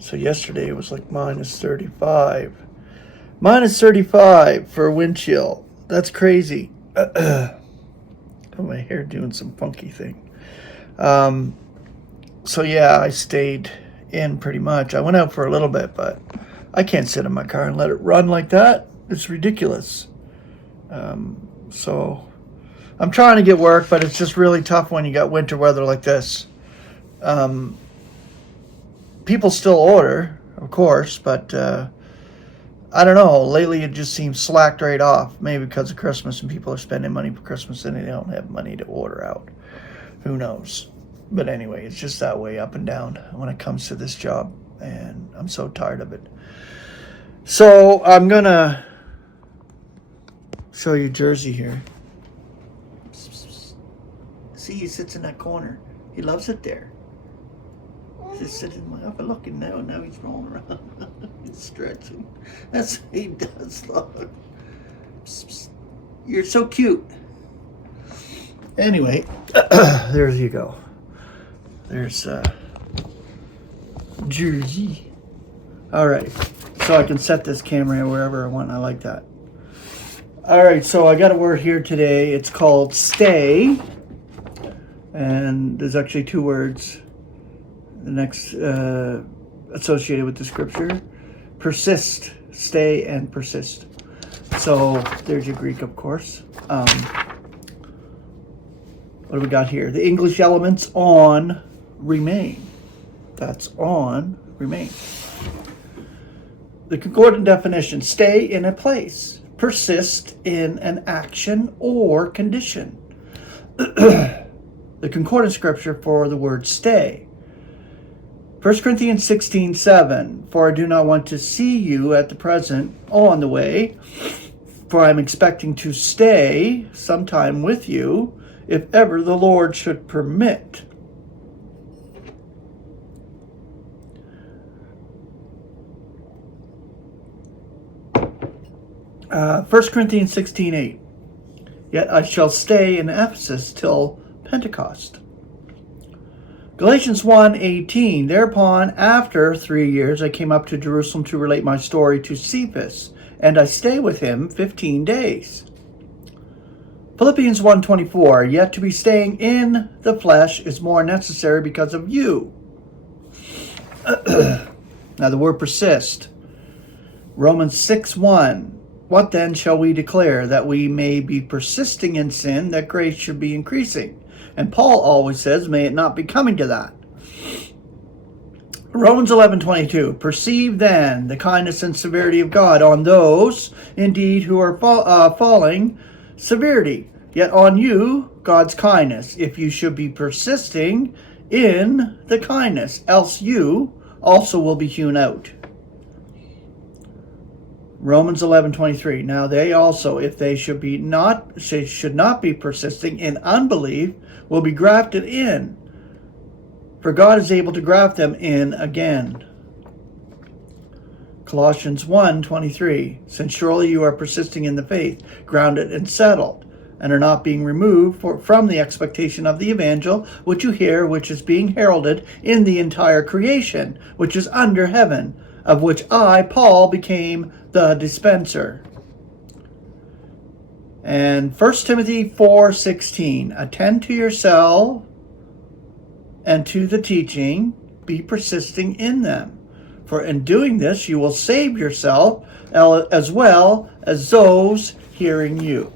So yesterday it was like minus 35. Minus 35 for a wind chill. That's crazy. Got my hair doing some funky thing. So yeah, I stayed in pretty much. I went out for a little bit, but I can't sit in my car and let it run like that. It's ridiculous. So I'm trying to get work, but it's just really tough when you got winter weather like this. People still order, of course, but I don't know. Lately, it just seems slacked right off. Maybe because of Christmas and people are spending money for Christmas and they don't have money to order out. Who knows? But anyway, it's just that way up and down when it comes to this job, and I'm so tired of it. So I'm gonna show you Jersey here. See, he sits in that corner. He loves it there. He's sitting in my upper looking now he's rolling around. He's stretching. That's what he does, look. You're so cute. Anyway, there you go. There's Jersey. Alright, so I can set this camera wherever I want. I like that. Alright, so I got a word here today. It's called stay. And there's actually two words. The next associated with the scripture. Persist. Stay and persist. So there's your Greek, of course. What do we got here? The English elements on remain. That's on remain. The concordant definition. Stay in a place. Persist in an action or condition. The concordant scripture for the word stay. 1 Corinthians 16:7. For I do not want to see you at the present on the way, for I am expecting to stay sometime with you, if ever the Lord should permit. First Corinthians 16:8. Yet I shall stay in Ephesus till Pentecost. Galatians 1:18. Thereupon, after 3 years, I came up to Jerusalem to relate my story to Cephas, and I stay with him 15 days. Philippians 1:24. Yet to be staying in the flesh is more necessary because of you. Now the word persist. Romans 6:1. What then shall we declare? That we may be persisting in sin, that grace should be increasing. And Paul always says, may it not be coming to that. Romans 11:22. Perceive then the kindness and severity of God on those, indeed, who are falling severity. Yet on you, God's kindness, if you should be persisting in the kindness, else you also will be hewn out. Romans 11:23. Now they also, if they should not be persisting in unbelief, will be grafted in. For God is able to graft them in again. Colossians 1:23. Since surely you are persisting in the faith, grounded and settled, and are not being removed from the expectation of the evangel, which you hear, which is being heralded in the entire creation, which is under heaven, of which I, Paul, became the dispenser. And 1 Timothy 4:16. Attend to yourself and to the teaching, be persisting in them. For in doing this you will save yourself as well as those hearing you.